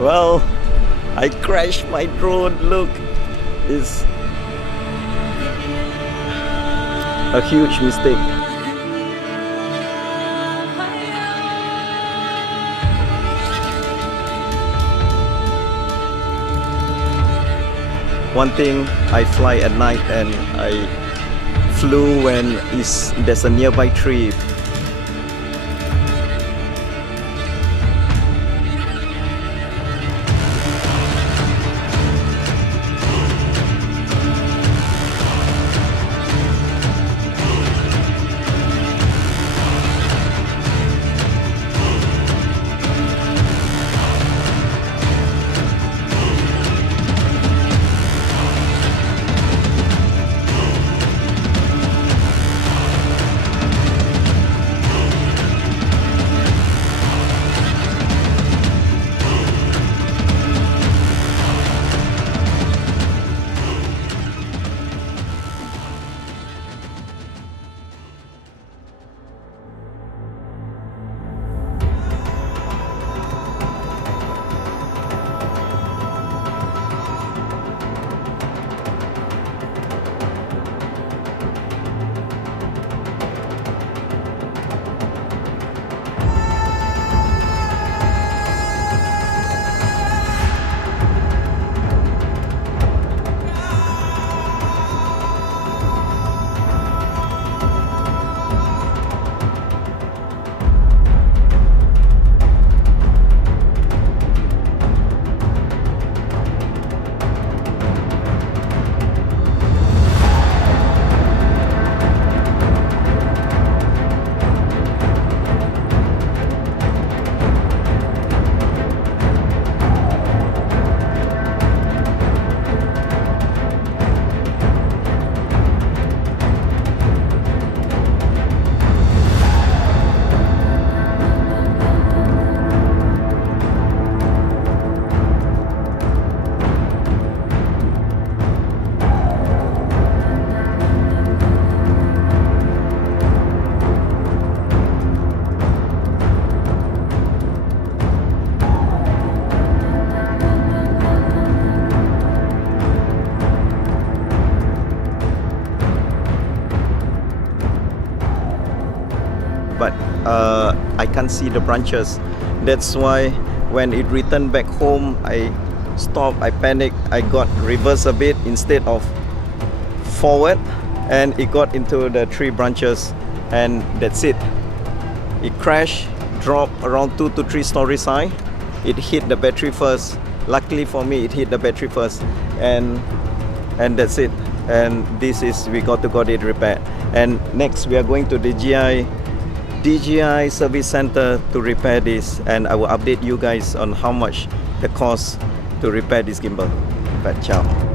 Well, I crashed my drone. Look, it's a huge mistake. One thing, I fly at night and I flew when there's a nearby tree. But I can't see the branches. That's why when it returned back home, I stopped, I panicked, I got reverse a bit instead of forward, and it got into the tree branches, and that's it. It crashed, dropped around 2 to 3 stories high. It hit the battery first. Luckily for me, it hit the battery first, and that's it. And this is, we got it repaired. And next we are going to the DJI service center to repair this, and I will update you guys on how much the cost to repair this gimbal. But ciao.